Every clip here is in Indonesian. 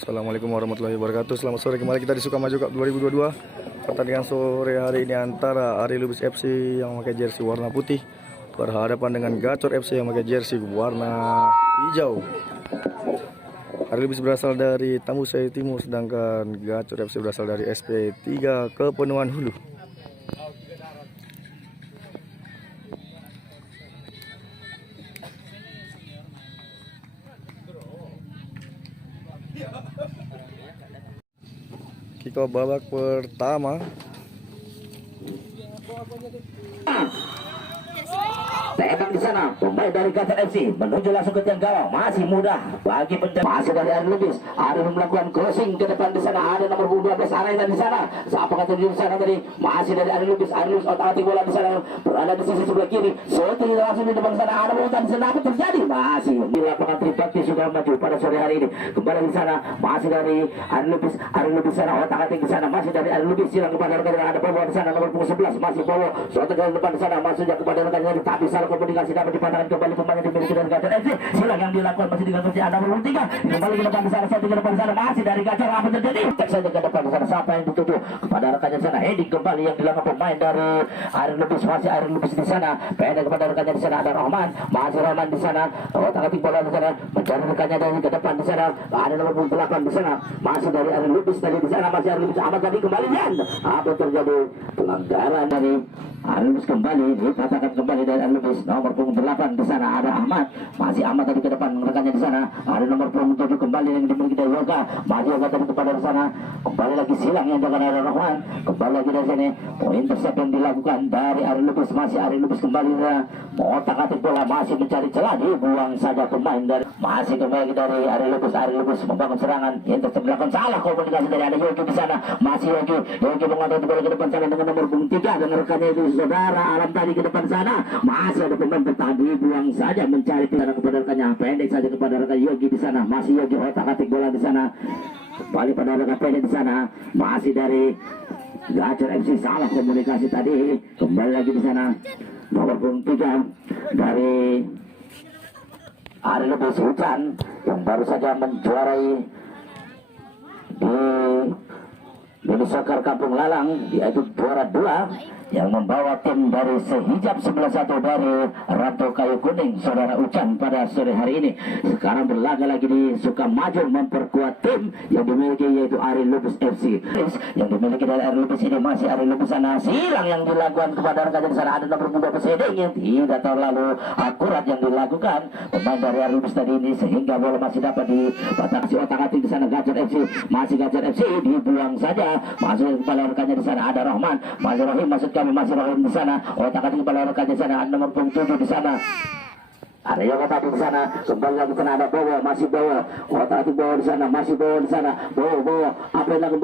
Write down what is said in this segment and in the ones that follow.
Assalamualaikum warahmatullahi wabarakatuh. Selamat sore, kembali kita di Sukamaju Cup 2022. Pertandingan sore hari ini antara Ari Lubis FC yang memakai jersey warna putih berhadapan dengan Gacor FC yang memakai jersey warna hijau. Ari Lubis berasal dari Tambusai Timur, sedangkan Gacor FC berasal dari SP3 Kepenuhan Hulu. Kita babak pertama. Tembak di sana, pemain dari Gacor FC menuju langsung ke tiang gawang, masih mudah bagi penjaga, masih dari Ari Lubis. Ari melakukan crossing ke depan di sana, ada nomor 12 Arena di sana. Siapa kata di sana tadi? Masih dari Ari Lubis. Ari Lubis otak-atik bola di sana, berada di sisi sebelah kiri. Shooting langsung di depan sana, ada umpan di sana, apa terjadi? Masih di lapangan Tripakti Sukamaju pada sore hari ini. Kembali di sana, masih dari Ari Lubis. Ari Lubis sana otak-atik di sana, masih dari Ari Lubis silang kepada rekan, ada Bowo di sana nomor 11, masih Bowo. Shooting dari depan di sana, masuknya kepada rekan, tapi salah komunikasi dapat dipatahkan kembali pemain dimiliki dari Gacor FC. Silang yang dilakukan masih di Gacor FC, ada nomor 3 kembali ke depan di sana, satu ke depan di sana, masih dari Gacor. Apa terjadi? Cek saja ke depan di sana, siapa yang dituju kepada rekannya di sana. Heading kembali yang dilakukan pemain dari Ari Lubis, masih Ari Lubis di sana, pendek kepada rekannya di sana, ada Rahman, masih Rahman di sana, otak-atik bola di sana, mencari rekannya dari ke depan di sana, ada nomor 8 di sana, masih dari Ari Lubis tadi di sana, masih Ari Lubis. Apa tadi kembali dan apa terjadi? Pelanggaran dari Ari Lubis kembali, dikatakan kembali dari Ari Lubis. Nomor 8 di sana ada Ahmad, masih Ahmad tadi ke depan rekannya di sana, ada nomor 7 kembali yang dimiliki dari Yoga, masih Yoga tadi kepada di sana, kembali lagi silang yang dilakukan oleh Rahman, kembali lagi dari sini, intercept yang dilakukan dari Ari Lubis, masih Ari Lubis kembali otak-atik bola, masih mencari celah, dibuang saja pemain dari, masih kembali dari Ari Lubis. Ari Lubis membangun serangan, intercept melakukan salah komunikasi dari ada Yogi di sana, masih Yogi mengontrol bola ke depan sana dengan nomor 3 dengan rekannya itu saudara Alam tadi ke depan sana, masih ada pemain bertahan, dibuang saja mencari pilihan kepada rekannya, pendek saja kepada rekan Yogi di sana, masih Yogi otak-atik bola di sana, kembali pada rekan pendek di sana, masih dari Gacor FC salah komunikasi tadi, kembali lagi di sana nomor 3 dari Ari Lubis Hujan yang baru saja menjuarai di Mini Soccer Kampung Lalang, yaitu juara 2 yang membawa tim dari Sehijab 11-1 dari Rantau Kayu Kuning, saudara Ucan pada sore hari ini. Sekarang berlaga lagi di Sukamaju memperkuat tim yang dimiliki yaitu Ari Lubis FC. Yang dimiliki dari Ari Lubis ini masih Ari Lubis sana, silang yang dilakukan kepada rekan di sana, ada nomor 2 Peseding yang tidak terlalu akurat yang dilakukan pemain dari Ari Lubis tadi ini, sehingga bola masih dapat dipatasi otak-atik di sana Gacor FC, masih Gacor FC dibuang saja, masuk kepala rekannya di sana, ada Rahman, masih Rahim, maksud kami masih Rahim di sana, otak-atik kepala rekannya di sana, ada nomor 7 di sana. Ada Yoga tadi di sana, kembali lagi sana ada Bowo, masih Bowo, otak-atik Bowo di sana, masih Bowo di sana, Bowo, apa yang lakukan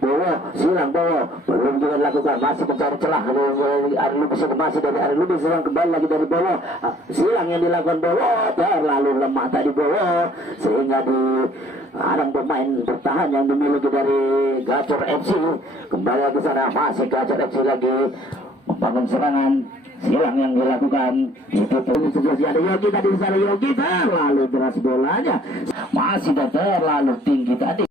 Bowo, silang Bowo, belum juga dilakukan, masih mencari celah Ari Lubis, masih dari Ari Lubis, kembali lagi dari Bowo, silang yang dilakukan Bowo, terlalu lemah tadi Bowo, sehingga di adang pemain bertahan yang dimiliki dari Gacor FC, kembali lagi sana, masih Gacor FC lagi membangun serangan, silang yang dilakukan itu ada Yogi tadi di sana, Yogi terlalu deras bolanya, masih terlalu tinggi tadi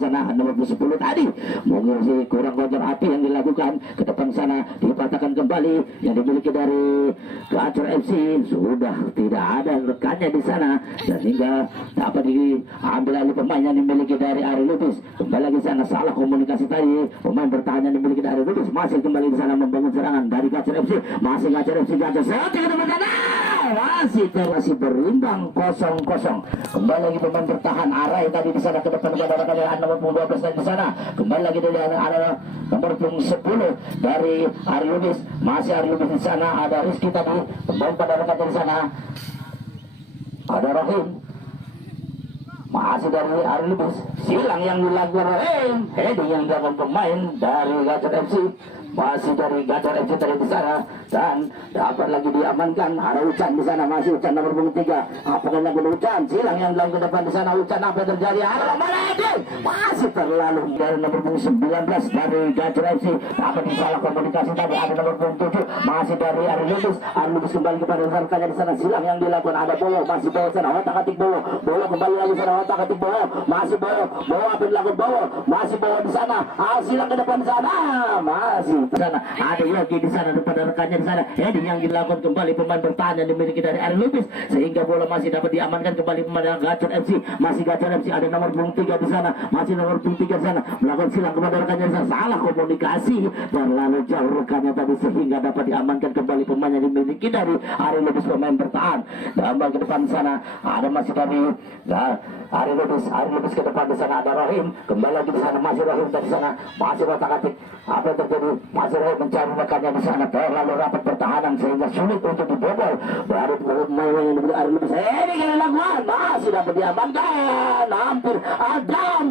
sana, nomor 10 tadi mengisi kurang wajar api yang dilakukan ke depan sana, dipatahkan kembali yang dimiliki dari Gacor FC, sudah tidak ada rekannya di sana dan hingga dapat diambil oleh pemain yang dimiliki dari Ari Lubis. Kembali lagi sana, salah komunikasi tadi, pemain bertahan yang dimiliki dari Ari Lubis, masih kembali di sana membangun serangan dari Gacor FC, masih Gacor FC, Gacor masih berimbang 0-0. Kembali lagi pemain bertahan Arai tadi di sana ke depan kepada rekannya, nomor 12 di sana, kembali lagi dari ada nomor 10 dari Ari Lubis, masih Ari Lubis di sana, ada Rizky tadi kembali pada rekannya di sana, ada Rahim, masih dari Ari Lubis, silang yang dilakukan Rahim, heading yang dilakukan pemain dari Gacor FC, masih dari Gacor FC tadi di sana, dan dapat lagi diamankan. Ada Ucan di sana, masih Ucan nomor punggung 3. Apakah yang Ucan silang yang dalam ke depan di sana? Ucan, apa yang terjadi? Ada mana ini? Masih terlalu dari nomor punggung 19 dari Gacor FC. Dapat disalah komunikasi tadi. Ada nomor punggung 7 masih dari Ari Lubis. Ari Lubis kembali kepada rekannya di sana. Silang yang dilakukan, ada Bowo, masih Bowo sana. Otak-atik Bowo, Bowo kembali lagi sana. Otak-atik Bowo, masih Bowo, Bowo apa yang dilakukan Bowo, masih Bowo di sana. Silang ke depan di sana, masih di sana. Ada Yogi di sana depan rekannya di sana. Heading yang dilakukan kembali pemain bertahan yang dimiliki dari Ari Lubis, sehingga bola masih dapat diamankan kembali pemain Gacor FC. Masih Gacor FC, ada nomor punggung 3 di sana, masih nomor punggung 3 di sana melakukan silang kepada rekannya di sana. Salah komunikasi dan lalu jauh rekannya tadi, sehingga dapat diamankan kembali pemain yang dimiliki dari Ari Lubis, pemain bertahan. Dan ke depan di sana ada masih dari Ari Lubis ke depan di sana ada Rahim, kembali lagi di sana masih Rahim dari sana, masih otak-atik. Apa yang terjadi? Masih Rahim mencari rekannya di sana, terlalu rapat pertahanan sehingga sulit untuk dibobol. Baru pemain yang diberi Ari Lubis, ini kan lakukan, masih dapat diamankan. Hampir Adam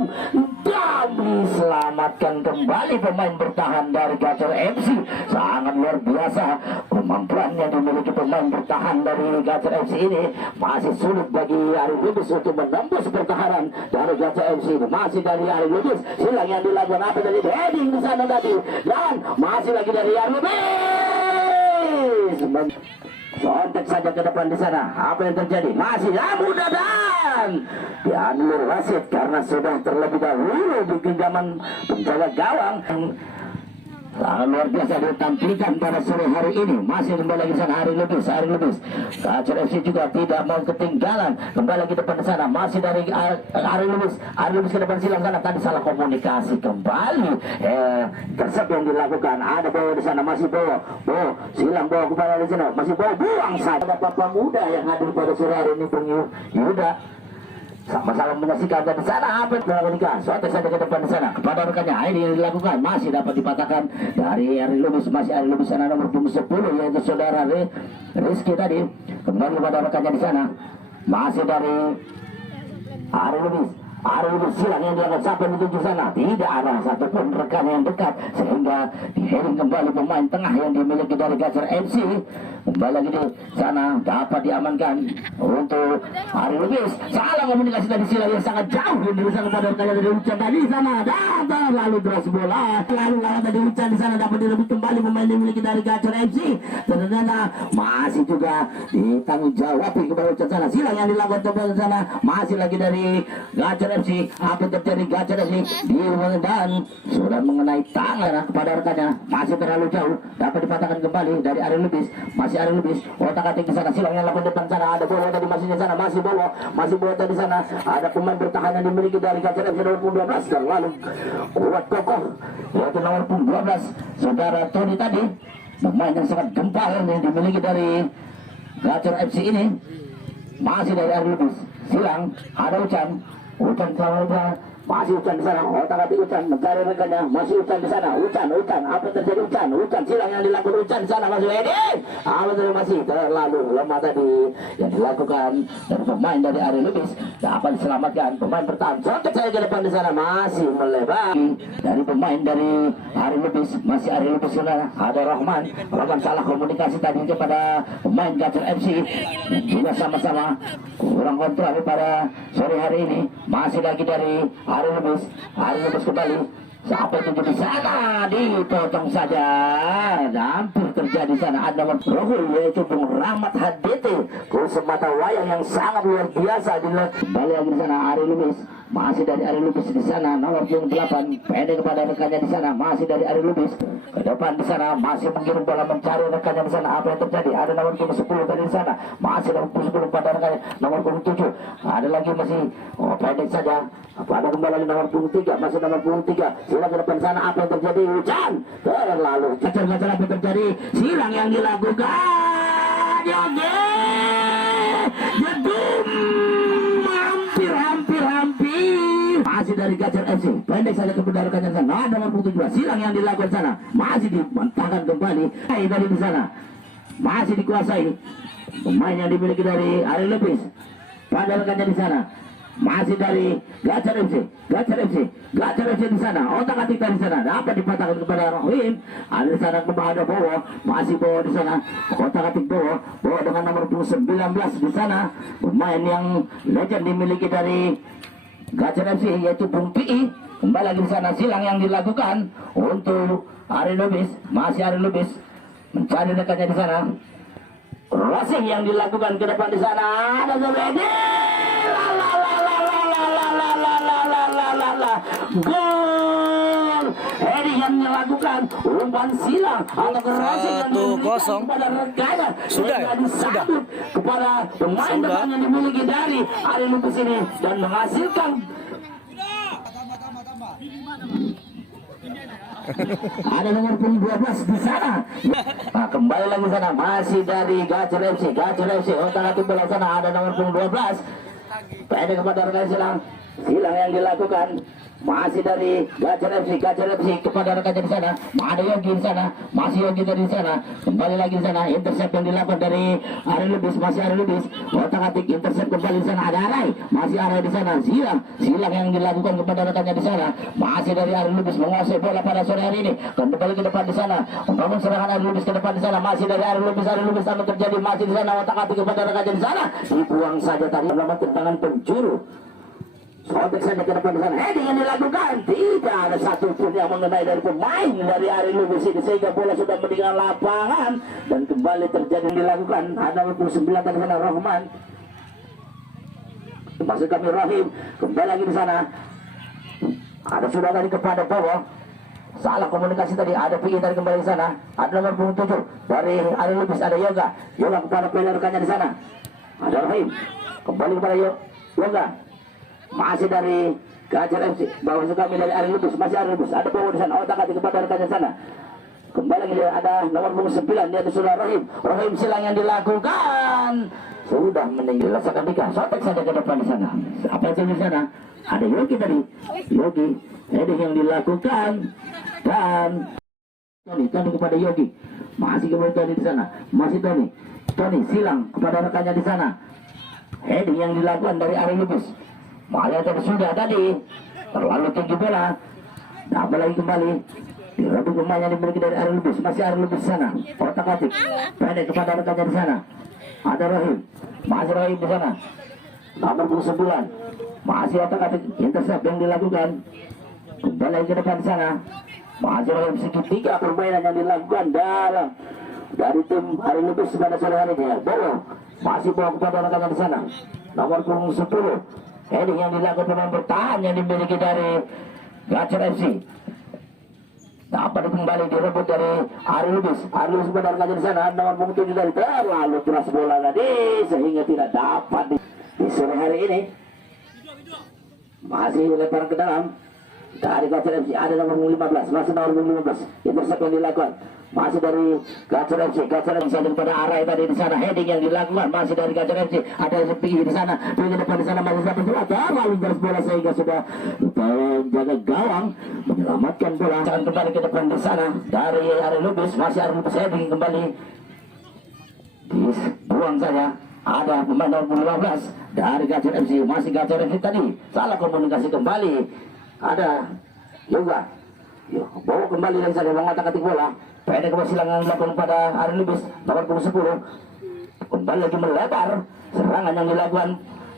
diselamatkan kembali pemain bertahan dari Gacor FC. Sangat luar biasa kemampuan yang dimiliki pemain bertahan dari Gacor FC ini. Masih sulit bagi Ari Lubis untuk menembus pertahanan dari Gacor FC. Masih dari Ari Lubis, silang yang dilakukan apa dari heading di sana tadi, dan masih lagi dari Ari Lubis. Sontek saja ke depan di sana. Apa yang terjadi? Masih mudah dan dianulir wasit karena sudah terlebih dahulu di genggaman penjaga gawang. Sangat luar biasa ditampilkan pada sore hari ini. Masih kembali lagi di sana Ari Lubis. Gacor FC juga tidak mau ketinggalan. Kembali lagi depan di sana. Masih dari Ari Lubis ke depan silang sana. Tadi salah komunikasi kembali. Tersep yang dilakukan. Ada Bowo di sana. Masih Bowo. Silang Bowo kembali di sana. Masih Bowo, buang saja. Ada Bapak muda yang hadir pada sore hari ini, Bung Yuda. Sama-sama menyaksikan di sana. Apa yang dilakukan? Suatu saja ke depan di sana kepada rekannya. Ini yang dilakukan masih dapat dipatahkan dari Ari Lubis. Masih Ari Lubis sana nomor punggung 10 yaitu saudara Rizky tadi. Kembali kepada rekannya di sana. Masih dari Ari Lubis. Silang yang dilakukan sampai menuju sana. Tidak ada satupun rekan yang dekat, sehingga diheading kembali pemain tengah yang dimiliki dari Gacor FC. Kembali lagi di sana, dapat diamankan untuk Ari Lubis. Salah komunikasi dari silang yang sangat jauh yang dirusak kepada rekannya dari Ucan tadi sana. Dan lalu terus bola lalu lewat dari Ucan di sana, dapat direbut kembali pemain yang dimiliki dari Gacor FC. Ternyata masih juga ditanggung jawab kepada Ucan sana. Silang yang dilakukan kepada sana masih lagi dari Gacor FC. Apa yang terjadi? Gacor FC dan sudah mengenai tangan kepada rekannya. Masih terlalu jauh, dapat dipatahkan kembali dari Ari Lubis. Masih Ari Lubis, otak-atik di sana. Silang yang lakukan depan sana. Ada Bowo tadi masih di sana. Masih Bowo tadi sana. Ada pemain bertahan yang dimiliki dari Gacor FC nomor 12. Terlalu kuat kokoh yaitu nomor 12 saudara Tony tadi. Pemain yang sangat gempal yang dimiliki dari Gacor FC ini. Masih dari Ari Lubis. Silang, ada Ucan selamatnya. Masih Ucan di sana. Otak-atik Ucan mencari rekannya. Masih Ucan di sana. Ucan. Apa yang terjadi? Ucan silang yang dilakukan Ucan di sana. Masih heading. Apa yang masih terlalu lemah tadi yang dilakukan dari pemain dari Ari Lubis. Dapat diselamatkan pemain bertahan. Sontek saya ke depan di sana. Masih melebar dari pemain dari Ari Lubis. Masih Ari Lubis sana. Ada Rahman salah komunikasi tadi kepada pemain Gacor FC. Dan juga sama-sama kurang kontrol pada sore hari ini. Masih lagi dari Ari Lubis kembali. Siapa yang di sana? Dipotong saja. Hampir terjadi sana. Ada nomor Rohul yaitu Bung Rahmat HDT. Semata wayang yang sangat luar biasa. Kembali lagi di sana Ari Lubis. Masih dari Ari Lubis di sana nomor 8 pendek kepada rekannya di sana. Masih dari Ari Lubis ke depan di sana, masih mengirim bola mencari rekannya di sana. Apa yang terjadi? Ada nomor 10 dari di sana. Masih nomor 10 pada rekannya nomor 7. Ada lagi masih pendek saja. Ada kembali lagi nomor 3. Masih nomor 3. Silang ke depan sana. Apa yang terjadi? Hujan terlalu kejar-kejar. Apa yang terjadi? Silang yang dilakukan Jedum hampir masih dari Gacor FC. Pendek saja kepada rekannya sana. Ada nomor 7. Silang yang dilakukan sana. Masih dibantahkan kembali dari di sana. Masih dikuasai pemain yang dimiliki dari Ari Lubis. Pada rekannya di sana. masih dari Gacor FC, Gacor FC di sana, otak-atik dari sana, dapat dipatahkan kepada Rohim, ada di sana kepada Bowo, masih Bowo di sana, otak-atik Bowo dengan nomor 19 di sana, pemain yang legend dimiliki dari Gacor FC yaitu Bung Pi, kembali lagi di sana, silang yang dilakukan untuk Ari Lubis, masih Ari Lubis mencari rekannya di sana. Crossing yang dilakukan ke depan di sana, ada Zubedi, gol. Edi yang dilakukan umpan silang atau crossing yang diberikan kepada rekannya, Sudah. kepada pemain depan yang dimiliki dari Ari Lubis ini dan menghasilkan ada nomor 12 di sana. Nah, kembali lagi sana, masih dari Gacor FC, otak-atik bola sana, ada nomor 12. Pendek kepada rekan silang yang dilakukan masih dari Gacor FC kepada rekannya di sana, ada Yogi di sana, masih Yogi dari sana, kembali lagi di sana, intercept yang dilakukan dari Ari Lubis, masih Ari Lubis, otak-atik intercept kembali di sana, ada Arai, masih Arai di sana, silang yang dilakukan kepada rekannya di sana, masih dari Ari Lubis menguasai bola pada sore hari ini, kembali ke depan di sana, membangun serangan Ari Lubis ke depan di sana, masih dari Ari Lubis sama terjadi, masih di sana, otak-atik kepada rekannya di sana, dibuang saja tadi dalam tendangan penjuru. Sobek saja ke depan di sana. Heading yang dilakukan, tidak ada satupun yang mengenai dari pemain dari Ari Lubis ini, sehingga bola sudah meninggal lapangan dan kembali terjadi dilakukan. Ada 29 di sana Rahman. Maksud kami Rahim, kembali lagi di sana. Ada sudah tadi kepada Bowo. Salah komunikasi tadi, ada PI dari kembali di sana. Ada nomor 7 dari Ari Lubis, ada Yoga kepada rekannya di sana. Ada Rahim, kembali kepada Yoga. Masih dari Gacor FC, bawah kami dari Ari Lubis, masih Ari Lubis, ada Bowo di sana, otak-atik kepada rekannya sana. Kembali lagi ada nomor 9, dia sudah Rahim silang yang dilakukan. Sudah meninggal seketika, sotek saja ke depan di sana. Apa yang di sana? Ada Yogi tadi, heading yang dilakukan dan Tony kepada Yogi, masih kepada Tony di sana, masih Tony silang kepada rekannya di sana. Heading yang dilakukan dari Ari Lubis. Malah sudah tadi terlalu tinggi bola, dapat lagi kembali direbut pemain yang dimiliki dari Ari Lubis, masih Ari Lubis sana, otak-atik pendek kepada rekannya di sana. Ada Rahim, masih Rahim di sana, nomor 9, masih otak-atik intercept yang dilakukan. Kembali lagi ke depan di sana, masih Rahim, segitiga permainan yang dilakukan dalam dari tim Ari Lubis pada sore hari ini. Bowo masih bawa kepada rekannya di sana, nomor 10. Heading yang dilakukan pemain bertahan yang dimiliki dari Gacor FC. Dapat kembali direbut dari Ari Lubis pada rekannya di sana, nomor 7 dari terlalu keras bola tadi sehingga tidak dapat di sore hari ini. Masih lemparan ke dalam dari Gacor FC, ada nomor 15, masih nomor 15. Intercept yang dilakukan masih dari Gacor FC daripada Arai tadi di sana, heading yang dilakukan masih dari Gacor FC, ada Sepi di sana, di depan di sana masih sampai bola, lalu garis bola sehingga sudah jaga gawang menyelamatkan bola. Jangan kembali ke depan di sana dari Ari Lubis, masih Ari Lubis, heading kembali dibuang saja. Ada pemain nomor 15 dari Gacor FC, masih Gacor FC tadi salah komunikasi kembali. Ada juga bawa kembali dari sana mengotak-atik bola. Pendek kesilangan dilakukan pada Ari Lubis, nomor 10. Kembali lagi melebar serangan yang dilakukan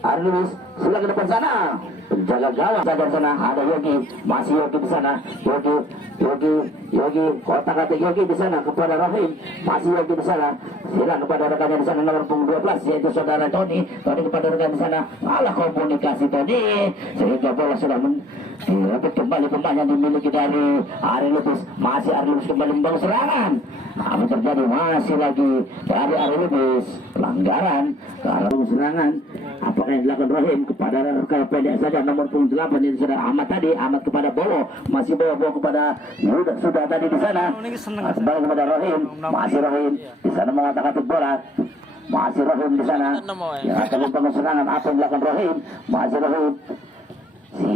Ari Lubis, silang ke depan sana. Penjaga gawang saja di sana, ada Yogi, masih Yogi di sana. Yogi, kotak-atik Yogi di sana kepada Rahim, masih Yogi di sana. Silang kepada rekannya di sana nomor 12 yaitu saudara Tony kepada rekan di sana. Malah komunikasi Tony sehingga bola sudah direbut kembali pemain yang dimiliki dari Ari Lubis, masih Ari Lubis kembali membangun serangan. Apa terjadi? Masih lagi dari Ari Lubis pelanggaran karena serangan. Apakah yang dilakukan Rahim kepada rekan pendek saja nomor 8 yang sudah Ahmad kepada Bowo, masih Bowo kepada sudah tadi di sana. Kembali kepada Rahim, masih Rahim di sana mengotak-atik bola. Masih Rahim di sana. Yang akan membangun serangan, apa yang dilakukan Rahim? Masih Rahim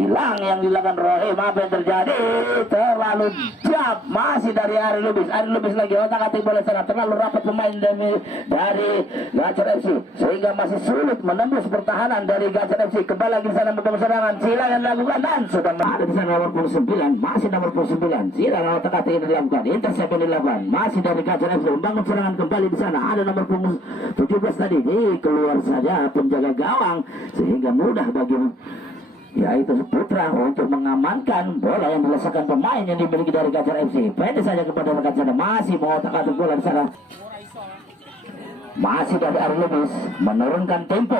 silang yang dilakukan Rohim. Apa yang terjadi? Terlalu jauh masih dari Ari Lubis. Ari Lubis lagi otak-atik bola sana, terlalu rapat pemain dari Gacor FC sehingga masih sulit menembus pertahanan dari Gacor FC. Kembali lagi di sana membangun serangan, silang yang dilakukan dan sudah ada di sana nomor 29, masih nomor 29, silang otak-atik yang dilakukan, intercept yang dilakukan, masih dari Gacor FC membangun serangan kembali di sana. Ada nomor 17 tadi, keluar saja penjaga gawang sehingga mudah bagi yaitu Putra untuk mengamankan bola yang dilesakan pemain yang dimiliki dari Gacor FC. Pendek saja kepada rekan sana, masih mau otak-atik bola di sana. Masih dari Ari Lubis menurunkan tempo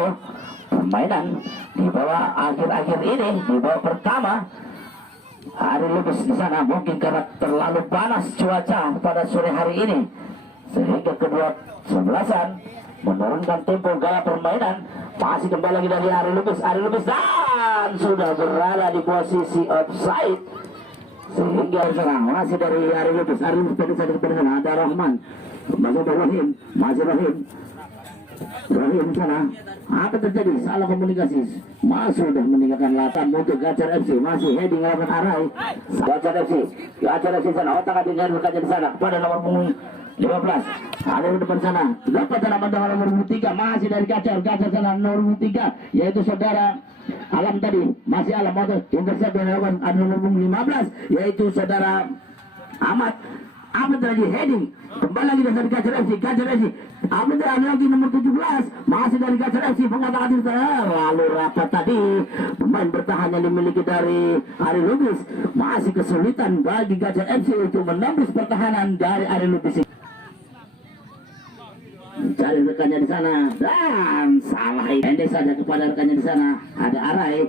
permainan di bawah akhir-akhir ini, di bawah pertama. Ari Lubis di sana mungkin karena terlalu panas cuaca pada sore hari ini sehingga kedua sebelasan menurunkan tempo gaya permainan. Masih kembali lagi dari Ari Lubis dan sudah berada di posisi offside sehingga serang masih dari Ari Lubis tadi sana ada Rahman kembali dari Rahim, masih Rahim sana. Apa terjadi? Salah komunikasi. Masih sudah meninggalkan latan untuk Gacor FC. Masih heading lawan Arai. Gacor FC sana otak-atik rekannya di sana pada nomor punggung 15 ada di depan sana, dapat dalam nomor 3 masih dari Gacor sana nomor 3 yaitu saudara Alam tadi, masih Alam atau intercept yang dilakukan ada nomor 15 yaitu saudara Ahmad. Apa terjadi? Heading kembali lagi dari Gacor FC. Apa terjadi lagi nomor 17 masih dari Gacor FC mengatakan lalu rapat tadi pemain bertahan yang dimiliki dari Ari Lubis. Masih kesulitan bagi Gacor FC untuk menembus pertahanan dari Ari Lubis. Mencari rekannya di sana dan salah pendek saja kepada rekannya di sana. Ada Arai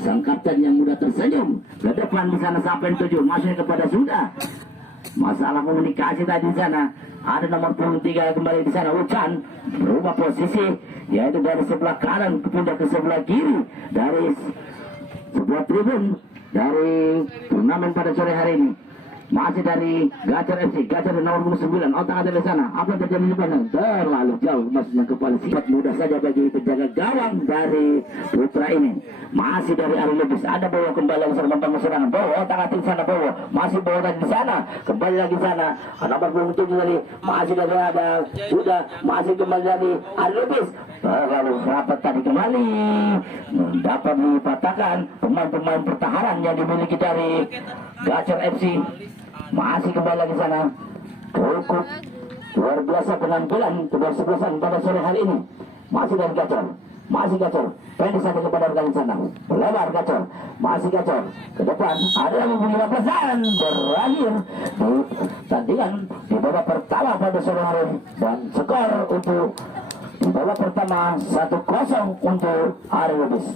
sang kapten yang mudah tersenyum ke depan di sana sampai 7 masih kepada Sudah. Masalah komunikasi tadi di sana. Ada nomor 23 kembali di sana Ucan berubah posisi yaitu dari sebelah kanan pindah ke sebelah kiri dari sebuah tribun dari turnamen pada sore hari ini. Masih dari Gacor FC, Gacor nomor 9, otak ada di sana. Apa yang terjadi di depan? Terlalu jauh maksudnya kepala sifat mudah saja bagi penjaga gawang dari Putra ini. Masih dari Ari Lubis, ada bawa kembali lagi sana membangun serangan. Bawa otak atik sana bawa, masih bawa lagi di sana, kembali lagi di sana. Nomor 27 tadi, masih dari ada sudah, masih kembali dari Ari Lubis. Terlalu rapat tadi kembali dapat dipatahkan pemain-pemain pertahanan yang dimiliki dari Gacor FC. Masih kembali lagi sana. Cukup luar biasa penampilan kedua sebelasan pada sore hari ini. Masih dari Gacor, pendek saja kepada rekan sana, lebar Gacor, masih Gacor ke depan. Ada yang mempunyai 15-an berakhir di tandingan di babak pertama pada sore hari ini dan skor untuk di babak pertama 1-0 untuk Ari Lubis.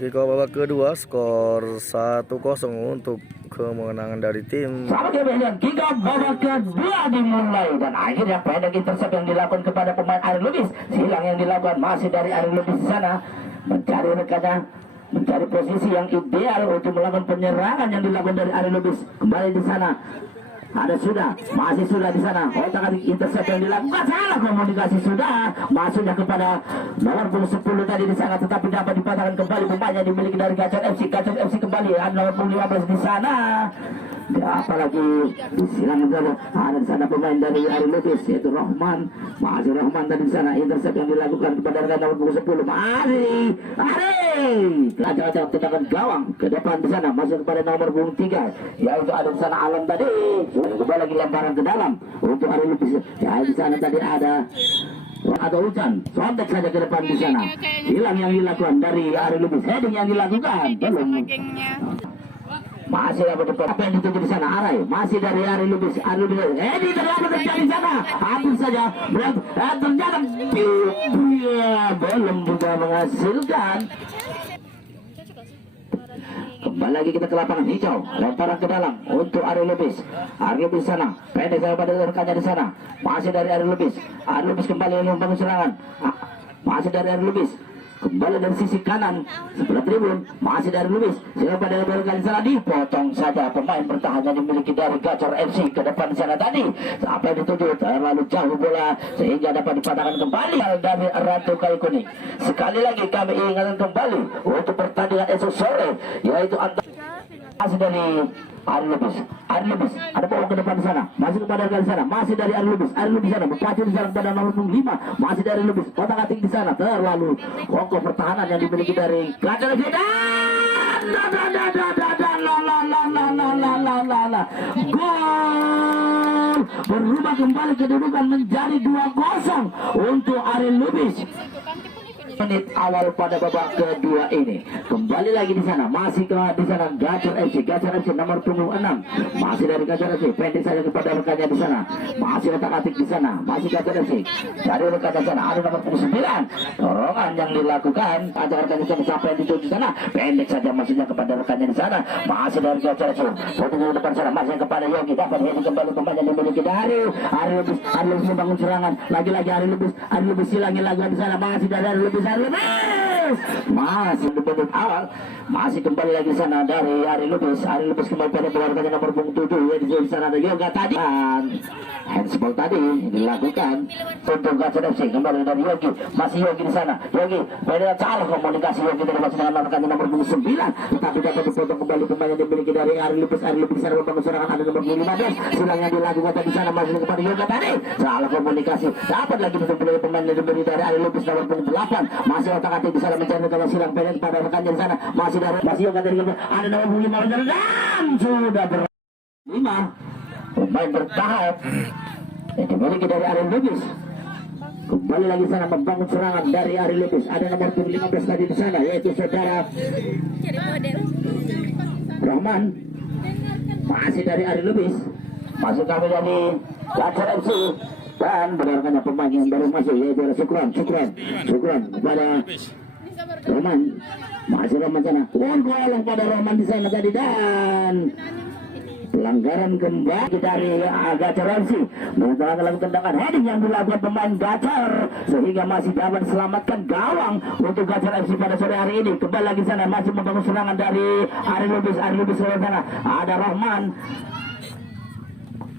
Di babak kedua skor 1-0 untuk kemenangan dari tim. Sama kemudian kick-off babak kedua dimulai dan akhirnya pendek intercept yang dilakukan kepada pemain Ari Lubis. Silang yang dilakukan masih dari Ari Lubis di sana mencari rekannya, mencari posisi yang ideal untuk melakukan penyerangan yang dilakukan dari Ari Lubis. Kembali di sana ada masih sudah di sana. Otak-atik intercept yang dilakukan, salah komunikasi sudah. Masuknya kepada nomor 10 tadi di sana, tetapi dapat dipatahkan kembali pemain yang dimiliki dari Gacor FC. Gacor FC kembali ada nomor 15 di sana. Apalagi disilang ada di sana pemain dari Ari Lubis yaitu Rahman. Masih Rahman tadi di sana, intercept yang dilakukan kepada rekan nomor 10. Ari acak-acak tendangan gawang ke depan di sana, masuk kepada nomor 3 yaitu ada di sana Alam tadi. Kembali lagi lemparan ke dalam untuk Ari Lubis. Ya di sana tadi ada Ucan, sontek saja ke depan di sana. Hilang yang dilakukan dari Ari Lubis, heading yang dilakukan belum. Masih dapat depan. Apa yang dituju di sana? Arai masih dari Ari Lubis. Ini terlalu terjadi di sana. Habis saja ternyata belum juga menghasilkan. Kembali lagi kita ke lapangan hijau, lemparan ke dalam untuk Ari Lubis. Ari Lubis sana, pendek saja pada rekannya di sana. Masih dari Ari Lubis. Ari Lubis kembali membangun serangan. Masih dari Ari Lubis. Kembali dari sisi kanan sebelah tribun, masih dari Lubis. Siapa dari kali sana dipotong saja pemain bertahan yang dimiliki dari Gacor FC ke depan sana tadi. Apa yang dituju terlalu jauh bola sehingga dapat dipatahkan kembali dari Ratu Kayu Kuning. Sekali lagi kami ingatkan kembali untuk pertandingan dengan esok sore, yaitu antara masih dari Ari Lubis. Ari Lubis ada bawa ke depan di sana, masih kepada di sana, masih dari Ari Lubis. Ari Lubis sana berpacu di sana pada nomor 5, masih dari Lubis. Kotak atik di sana, terlalu kokoh pertahanan yang dimiliki dari Gajah FC. Gol berubah kembali kedudukan menjadi 2-0 untuk Ari Lubis. Menit awal pada babak kedua ini kembali lagi di sana, masih ke di sana Gajah FC nomor 26, masih dari Gajah FC, pendek saja kepada rekannya di sana, masih otak-atik di sana, masih Gajah FC dari rekan di sana, ada nomor 9, dorongan yang dilakukan agar rekannya bisa sampai di sana, pendek saja maksudnya kepada rekannya di sana, masih dari Gajah FC, foto di depan sana, masih kepada Yogi, dapat heading kembali pemain yang dimiliki dari Ari Lubis membangun serangan, lagi-lagi Ari Lubis silangin lagi di sana, masih dari Ari Lubis, masih di menit awal, masih kembali lagi di sana dari Ari Lubis kembali pada rekannya nomor 7, di sana ada Yoga tadi, dan handsball tadi dilakukan untuk Gajah FC, kembali dari Yogi, masih Yogi di sana, Yogi beda salah komunikasi Yogi dari dengan rekannya nomor 9, tetapi dapat dipotong kembali pemain yang dimiliki dari Ari Lubis di sana membangun serangan, ada nomor 15, silang yang dilakukan di sana, masih kepada Yoga tadi, salah komunikasi, dapat lagi dipotong pemain yang dimiliki dari Ari Lubis nomor 8, masih otak-atik di sana mencari kalau silang pendek pada rekannya di sana, masih Yoga tadi, ada nomor 5 dan sudah ber-5 pemain bertahap yang dimiliki dari Ari Lubis. Kembali lagi sana membangun serangan dari Ari Lubis, ada nomor 15 tadi di sana, yaitu saudara Rahman, masih dari Ari Lubis, masih kami dari Gajah FC, dan benarkannya pemain yang baru masuk, yaitu Syukran kepada Rahman, masih Rahman sana, golong pada Rahman di sana tadi, dan pelanggaran kembali dari Gajah FC, melakukan tendangan heading yang dilakukan pemain Gajah, sehingga masih dapat diselamatkan gawang untuk Gajah FC pada sore hari ini. Kembali lagi sana, masih membangun serangan dari Ari Lubis di sana, ada Rahman,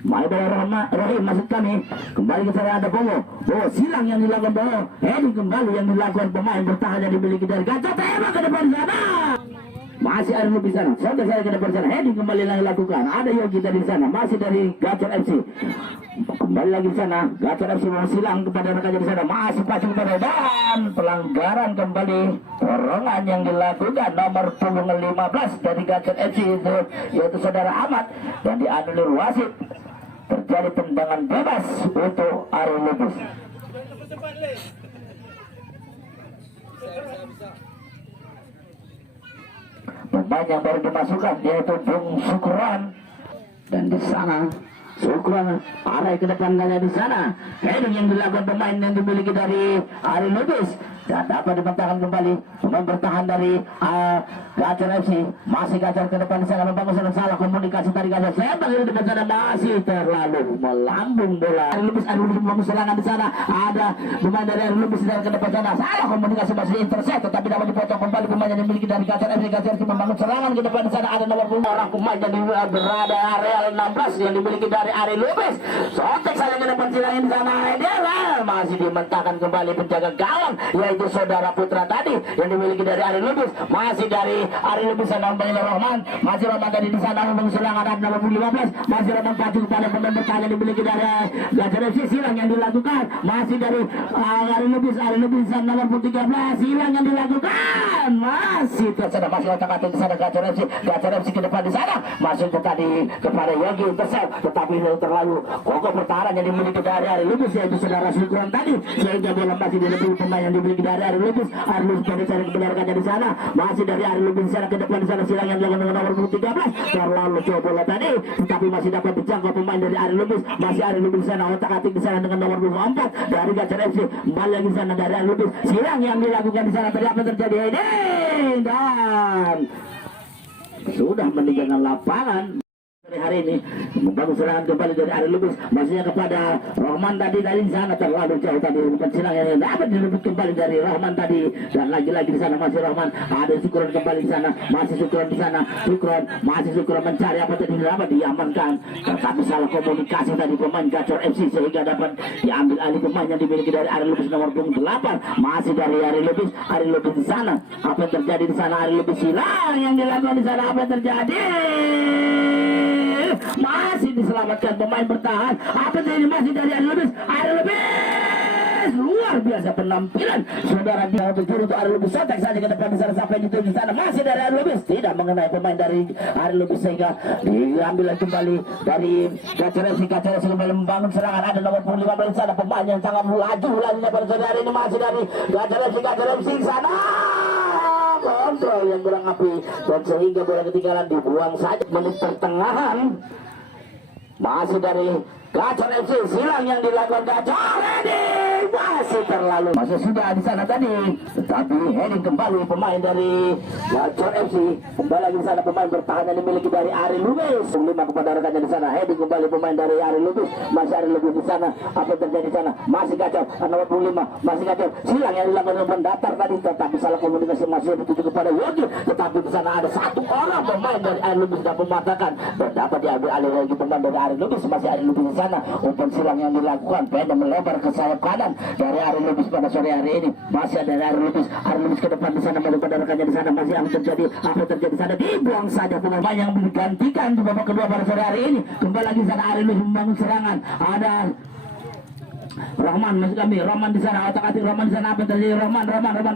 Rahim maksud kami, kembali ke sana ada Bowo, silang yang dilakukan Bowo, heading kembali yang dilakukan pemain bertahan yang dimiliki dari Gajah, tembak ke depan sana, masih Ari Lubis sana, sampai saya ke depan sana, heading kembali yang dilakukan, ada Yogi dari sana, masih dari Gajah FC, kembali lagi di sana, Gajah FC mau silang kepada rekannya di sana, masih pacu kepada, dan pelanggaran kembali, dorongan yang dilakukan nomor punggung 15 dari Gajah FC itu, yaitu saudara Ahmad, dan dianulir wasit. Terjadi tendangan bebas untuk Ari Lubis. Pemain yang baru dimasukkan yaitu Bung Syukran, dan di sana Syukran arah ke depan kalian di sana, heading yang dilakukan pemain yang dimiliki dari Ari Lubis, dan dapat dibentangkan kembali pemain bertahan dari Gajah FC, masih Gajah ke depan di sana, membangun salah komunikasi tadi Gajah, sepak di depan sana, masih terlalu melambung bola. Ari Lubis membangun serangan di sana, ada pemain dari Ari Lubis ke depan sana, salah komunikasi, masih intercept, tetapi dapat dipotong kembali pemain yang dimiliki dari Gajah FC membangun serangan ke depan di sana, ada nomor 5 orang pemain yang berada area 16 yang dimiliki dari Ari Lubis, sontek saja ke depan silangin di sana, masih dimentahkan kembali penjaga gawang, yaitu saudara Putra tadi yang dimiliki dari Ari Lubis, masih dari Ari Lubis sana membangun Rahman, masih Rahman tadi di sana membangun serangan, ada nomor 15, masih Rahman pacu kepada pemain bertahan yang dimiliki dari Gajah FC, silang yang dilakukan, masih dari Ari Lubis di sana nomor 13, silang yang dilakukan, masih terus masih otak-atik di sana Gajah FC ke depan di sana, masuk tadi kepada Yogi Tersel, tetapi terlalu kokoh pertahanan yang dimiliki dari Ari Lubis, yaitu saudara Syukran tadi, sehingga bola masih dilebih pemain yang dimiliki dari Ari Lubis pada cari kebenarkannya di sana, masih dari Ari Lubis di sana ke depan di sana, silang yang dilakukan dengan nomor 13, terlalu jauh bola tadi, tetapi masih dapat dijangkau pemain dari Ari Lubis, masih Ari Lubis di sana, otak-atik di sana dengan nomor 24 dari Gajah FC, kembali lagi di sana dari Ari Lubis, silang yang dilakukan di sana, tadi apa terjadi ini, dan sudah meninggalkan lapangan. hari ini membangun serangan kembali dari Ari Lubis, maksudnya kepada Rahman tadi dari sana terlalu jauh tadi pensilang yang dapat direbut kembali dari Rahman tadi, dan lagi-lagi di sana masih Rahman, ada Sukron kembali di sana, masih Sukron di sana, masih Sukron mencari apa tadi dapat diamankan, tetapi salah komunikasi tadi pemain Gacor FC sehingga dapat diambil alih pemain yang dimiliki dari Ari Lubis nomor punggung 8, masih dari Ari Lubis di sana, apa yang terjadi di sana? Ari Lubis hilang, yang dilakukan di sana apa yang terjadi? Masih diselamatkan pemain bertahan. Apa jadi masih dari Ari Lubis? Luar biasa penampilan saudara, dia berjuru untuk Ari Lubis, sotek saja ke depan di sana sampai dituju di sana, masih dari Ari Lubis, tidak mengenai pemain dari Ari Lubis sehingga diambil kembali dari Gacor FC kembali membangun serangan. Ada nomor 15 di sana, pemain yang sangat laju lainnya pada sore hari ini, masih dari Gacor FC di sana, kontrol yang kurang api dan sehingga bola ketinggalan dibuang saja menit pertengahan. Masih dari Gacor FC, silang yang dilakukan Gacor heading masih terlalu, masih sudah di sana tadi, tetapi heading kembali pemain dari Gacor FC, kembali lagi di sana pemain bertahan yang dimiliki dari Ari Lubis, 5 kepada rekannya di sana, heading kembali pemain dari Ari Lubis, masih Ari Lubis di sana, apa yang terjadi di sana, masih Gacor nomor 25, masih Gacor, silang yang dilakukan oleh pendatar tadi, tetapi salah komunikasi masih dituju kepada Yogi, tetapi di sana ada satu orang pemain dari Ari Lubis dapat mematahkan dan dapat diambil alih lagi pemain dari Ari Lubis, masih Ari Lubis di sana, umpan silang yang dilakukan pendek melebar ke sayap kanan dari Ari Lubis pada sore hari ini, masih ada Ari Lubis ke depan di sana melakukan rekannya di sana, masih apa terjadi di sana, dibuang saja pemain yang digantikan di babak kedua pada sore hari ini, kembali lagi di sana Ari Lubis membangun serangan, ada Rahman, masih kami Rahman di sana, otak-atik Rahman di sana, apa terjadi Rahman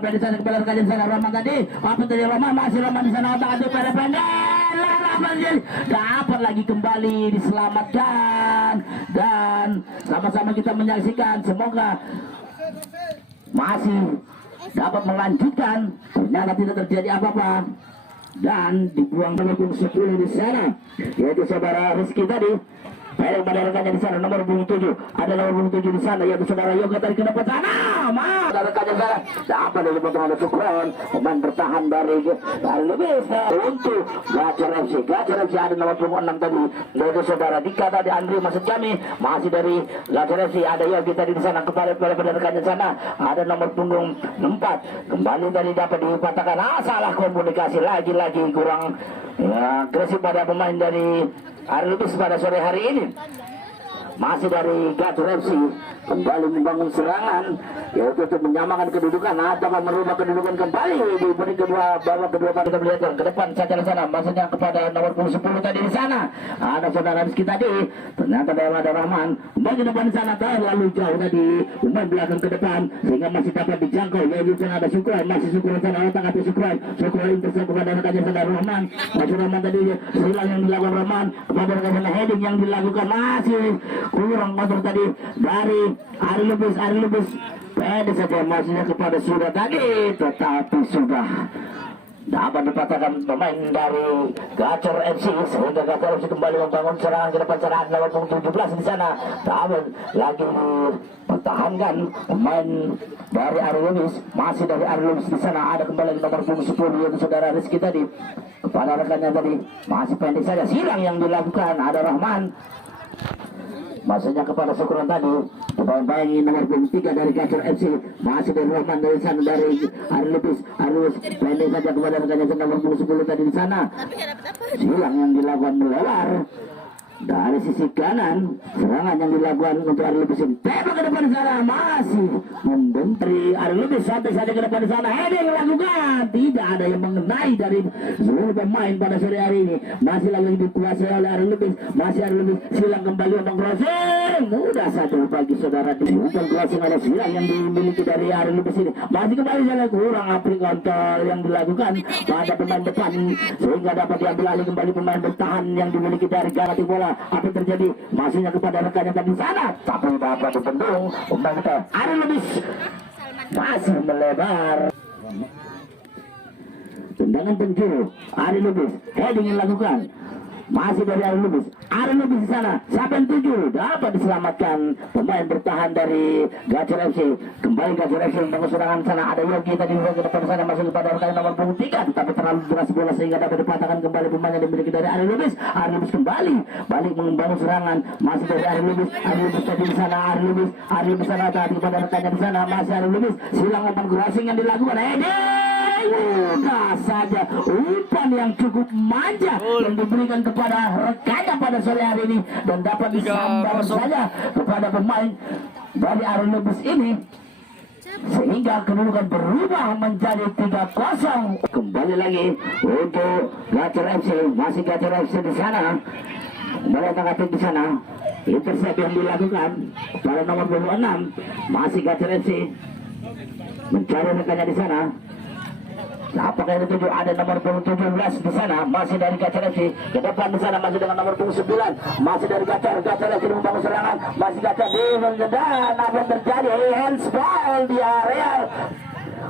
pendek sana, kembali rekannya di sana, Rahman tadi, apa terjadi Rahman, masih Rahman di sana, otak-atik pendek dapat lagi kembali diselamatkan, dan sama-sama kita menyaksikan, semoga masih dapat melanjutkan, ternyata tidak terjadi apa-apa dan dibuang nomor 10 di sana, yaitu saudara Rizky tadi. Baik pada rekannya di sana nomor 7, ada nomor 7 di sana yaitu saudara Yoga tadi ke depan sana, ada rekannya di sana, dapat dari potongan Sukron, pemain bertahan dari Lubis untuk Gacor FC ada nomor 6 tadi, yaitu saudara Dika tadi, Andri maksud kami, masih dari Gacor FC ada Yogi tadi di sana, kepada rekannya di sana, ada nomor punggung 4, kembali tadi dapat dipatahkan, salah komunikasi lagi kurang agresif pada pemain dari Ari Lubis pada sore hari ini. Masih dari Gacor FC kembali membangun serangan, yaitu untuk menyamakan kedudukan atau merubah kedudukan kembali di menit kedua, babak kedua. Kita melihat ke depan saja di sana, maksudnya kepada nomor 10 tadi di sana, ada saudara Rizky tadi, ternyata ada Rahman bagi depan di sana, terlalu jauh tadi, umpan belakang ke depan sehingga masih dapat dijangkau, yaitu di sana ada Sukron, masih Sukron sana, otak-atik Sukron intercept kepada rekannya saudara Rahman, masih Rahman tadi, silang yang dilakukan Rahman kepada rekannya, heading yang dilakukan masih kurang kontrol tadi dari Ari Lubis pendek saja, maksudnya kepada sudah tadi, tetapi sudah dapat dipatahkan pemain dari Gacor FC sehingga Gacor FC kembali membangun serangan ke depan, serangan nomor 17 di sana, namun lagi pertahankan pemain dari Ari Lubis, masih dari Ari Lubis di sana, ada kembali nomor 10 yaitu saudara Rizky tadi kepada rekannya tadi, masih pendek saja, silang yang dilakukan, ada Rahman maksudnya kepada Sukron tadi, bayangin nomor 3 dari Gacor FC, masih dari Rahman dari sana, dari Ari Lubis pendek saja kepada rekannya nomor 10 tadi di sana, silang yang dilakukan melebar dari sisi kanan, serangan yang dilakukan untuk Ari Lubis, tembak ke depan di sana, masih membentri Ari Lubis, santai saja ke depan di sana, heading dilakukan, tidak ada yang mengenai dari seluruh pemain pada sore hari ini, masih lagi dikuasai oleh Ari Lubis, masih Ari Lubis, silang kembali umpan crossing, mudah saja bagi saudara di umpan crossing, ada silang yang dimiliki dari Ari Lubis ini, masih kembali saja kurang apri kontrol yang dilakukan pada pemain depan sehingga dapat diambil alih kembali pemain bertahan yang dimiliki dari Garati bola. Apa terjadi, masihnya kepada rekannya tadi sana, tapi dapat dibendung umpan kita Ari Lubis masih melebar, tendangan penjuru Ari Lubis, heading yang dilakukan masih dari Ari Lubis. Ari Lubis di sana, siapa yang tuju? Dapat diselamatkan pemain bertahan dari Gacor FC. Kembali Gacor FC membangun serangan sana. Ada Yogi tadi ke depan sana masuk kepada rekan nomor punggung 3, tetapi terlalu deras bola sehingga dapat dipatahkan kembali pemain yang dimiliki dari Ari Lubis. Ari Lubis kembali balik membangun serangan, masih dari Ari Lubis. Ari Lubis tadi di sana, Ari Lubis sana tadi kepada rekannya di sana, masih Ari Lubis. Silang umpan crossing yang dilakukan. Mudah saja umpan yang cukup manja yang diberikan kepada rekannya pada sore hari ini dan dapat disambar saja kepada pemain dari Ari Lubis ini sehingga kedudukan berubah menjadi 3-0. Kembali lagi untuk Gacor FC, masih Gacor FC di sana. Kembali tengah di sana. Intercept yang dilakukan pada nomor 26, masih Gacor FC mencari rekannya di sana. Apakah itu tujuh? Ada nomor punggung 17 di sana, masih dari Gacor FC. Ke depan di sana masih dengan nomor punggung 9, masih dari Gacor FC membangun serangan, masih Gacor di dan apa yang terjadi? Handsball di area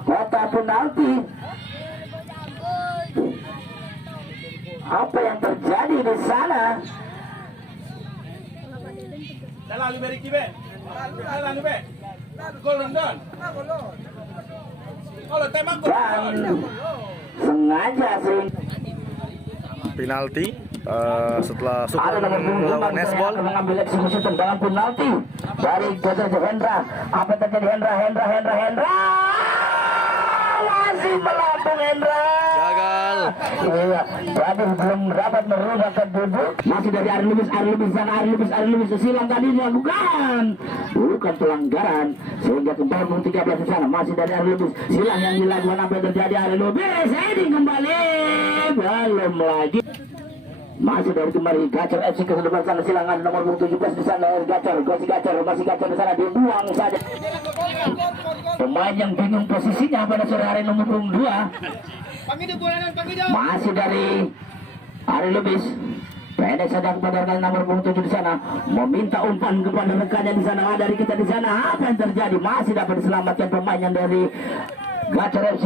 kotak penalti. Apa yang terjadi di sana? Dalam lebih Ricky be. Dalam lebih. Gol London. Kalau tembak gol. Dan sengaja sih. Penalti setelah Ada Super nomor punggung melawan 5 Nesbol. mengambil eksekusi tendangan penalti dari Jojo Hendra. Apa yang terjadi? Hendra masih melambung Hendra. Gagal. Iya, jadi belum dapat merubah kedudukan. Masih dari Ari Lubis sana, Ari Lubis silang tadi dilakukan. Bukan pelanggaran sehingga kembali punggung 13 di sana. Masih dari Ari Lubis, silang yang dilakukan. Apa yang terjadi? Ari Lubis heading kembali, belum lagi. Masih dari kembali Gacor FC ke depan sana, silangan nomor 17 di sana. Gacor di sana, dibuang saja. Pemain yang bingung posisinya pada sore hari nomor 2. Masih dari Ari Lubis. Pendek saja kepada rekan nomor punggung 7 di sana, meminta umpan kepada rekannya di sana. Dari kita di sana, apa yang terjadi? Masih dapat diselamatkan pemain yang dari Gacor FC.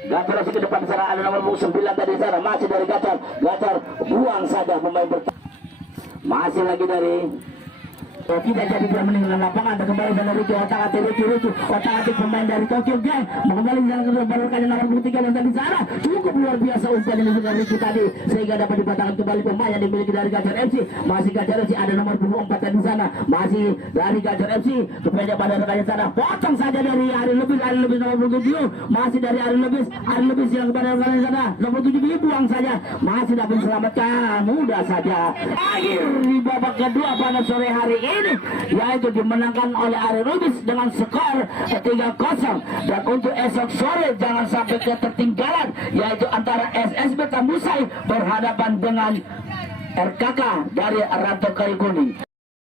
Gacor FC ke depan di sana, ada nomor punggung 9 tadi di sana, masih dari Gacor buang saja pemain bertahan. Masih lagi dari tidak jadi dia meninggalkan lapangan. Ada kembali dari Ricky, otak-atik pemain dari Tokyo Gang kembali jalan ke depan rekannya nomor 3 dan tadi sana cukup luar biasa umpan yang dilakukan Ricky tadi sehingga dapat dipatahkan kembali pemain yang dimiliki dari Gacor FC. Masih Gacor FC, ada nomor 4 tadi sana, masih dari Gacor FC kepada pada rekannya sana, potong saja dari Ari Lubis nomor 7, masih dari Ari Lubis yang kepada rekannya sana nomor 7 dibuang saja, masih dapat diselamatkan mudah saja. Akhir di babak kedua pada sore hari ini yaitu dimenangkan oleh Ari Lubis dengan skor 3-0. Dan untuk esok sore jangan sampai ketertinggalan, yaitu antara SSB Tambusai berhadapan dengan RKK dari Ranto Kayu Kuning.